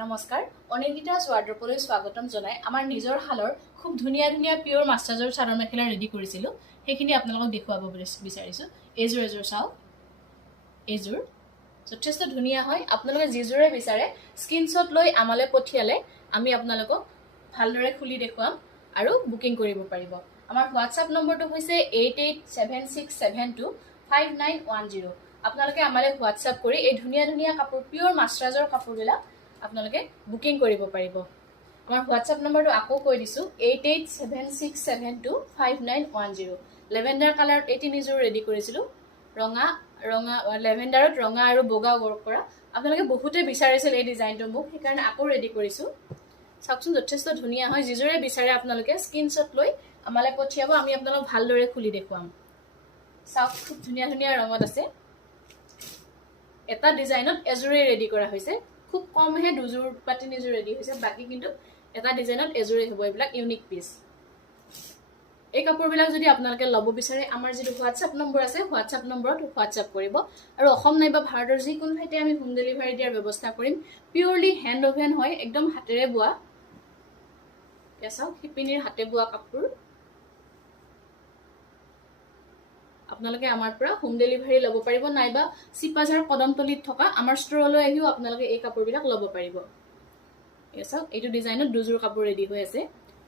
নমস্কাৰ অনিন্দিতা's ৱাৰ্ড্ৰপলৈ স্বাগতম জনাই আমাৰ নিজৰ হালৰ খুব ধুনীয়া ধুনীয়া পিওৰ মাস্টাৰজৰ চাদৰ মেখেলা ৰেডি কৰিছিলো সেইখিনি আপোনালোকক দেখুৱাব বিচাৰিছো এজোৰ চাও এজোৰ যথেষ্ট ধুনীয়া হয় আপোনালোকে যিজোৰে বিচাৰে স্ক্ৰিনশ্বট লৈ আমালে পঠিয়ালে আমি আপোনালোকক ভালদৰে খুলি দেখুৱাম আৰু বুকিং কৰিব পাৰিব আমাৰ WhatsApp নম্বৰটো হৈছে 8876725910 আপোনালোকে আমালে WhatsApp কৰি এই ধুনীয়া ধুনীয়া কাপোৰ পিওৰ মাস্টাৰজৰ কাপোৰবিলাক আপোনালোকে বুকিং কৰিব পাৰিব আমাৰ WhatsApp নম্বৰটো আকৌ কৈ দিছো 8876725910 লেভেণ্ডাৰ কালাৰ এটি নিজৰ ৰেডি কৰিছিলো ৰঙা লেভেণ্ডাৰত ৰঙা আৰু বগা ওৱৰ্ক কৰা আপোনালোকে বহুতে বিচাৰিছিল এই ডিজাইনটো মোক সেইকাৰণে আকৌ ৰেডি কৰিছো চাওকচোন যথেষ্ট ধুনীয়া হয় যিজোৰে বিচাৰে আপোনালোকে স্ক্ৰিনশ্বট লৈ আমালে পঠিয়াব আমি আপোনালোকক ভালদৰে খুলি দেখুৱাম চাওক খুব ধুনীয়া ধুনীয়া ৰঙত আছে এটা ডিজাইনত এজোৰে ৰেডি কৰা হৈছে খুব কম হে দুজোৰ পাটি নিজোৰ ৰেডি হৈছে বাকি কিন্তু এটা ডিজাইনত এজোৰে হ'ব এইবিলাক ইউনিক পিস এই কাপোৰবিলাক যদি আপোনালোকে লব বিচাৰে আমাৰ যিটো WhatsApp নম্বৰ আছে WhatsApp নম্বৰত WhatsApp কৰিব আৰু অসম নাইবা ভাৰতৰ যিকোনো ঠাইতে আমি হোম ডেলিভাৰী দিয়াৰ ব্যৱস্থা কৰিম পিওৰলি হ্যান্ড ওভেন হয় একদম হাতেৰে বোৱা এসাও শিপিনীৰ হাতে বোৱা কাপোৰ আপোনালোকে আমাৰ পৰা হোম ডেলিভাৰী লব পাৰিব নাইবা সিপাজাৰ কদমতলিত থকা আমাৰ ষ্টৰলৈ আহিও আপোনালোকে এই কাপোৰবিলাক লব পাৰিব এসাও এইটো ডিজাইনত দুজোৰ কাপোৰ ৰেডি হৈ আছে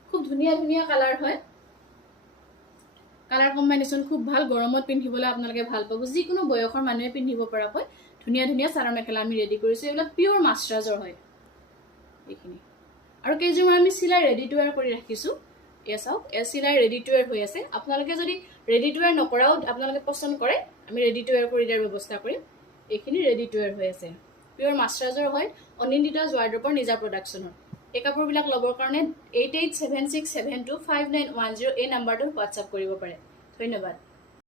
খুব ধুনীয়া ধুনীয়া কালাৰ হয় কালাৰ কম্বিনেশন খুব ভাল গৰমত পিন্ধিবলৈ আপোনালোকে ভাল পাব যিকোনো বয়সৰ মানুহে পিন্ধিব পৰাকৈ ধুনীয়া ধুনীয়া চাদৰ মেখেলা আমি ৰেডি কৰিছো এইবিলাক পিওৰ মাস্টাৰজৰ হয় এইখিনি আৰু কেইজোৰমান আমি সিলাই ৰেডি টু ওয়্যাৰ কৰি ৰাখিছো এসাও সিলাই ৰেডি টু ওয়্যাৰ হৈ আছে আপোনালোকে যদি ৰেডি টু ওয়্যাৰ নকৰাও আপোনালোকে পছন্দ কৰে আমি ৰেডি টু ওয়্যাৰ কৰি দিয়াৰ ব্যৱস্থা কৰিম এইখিনি ৰেডি টু ওয়্যাৰ হৈ আছে পিওৰ মাস্টাৰজৰ হয় অনিন্দিতা's ৱাৰ্ড্ৰপৰ নিজা প্ৰডাকচনৰ এই কাপোৰবিলাক লবৰ কাৰণে 8876725910 এই নম্বৰটো WhatsApp কৰিব পাৰে ধন্যবাদ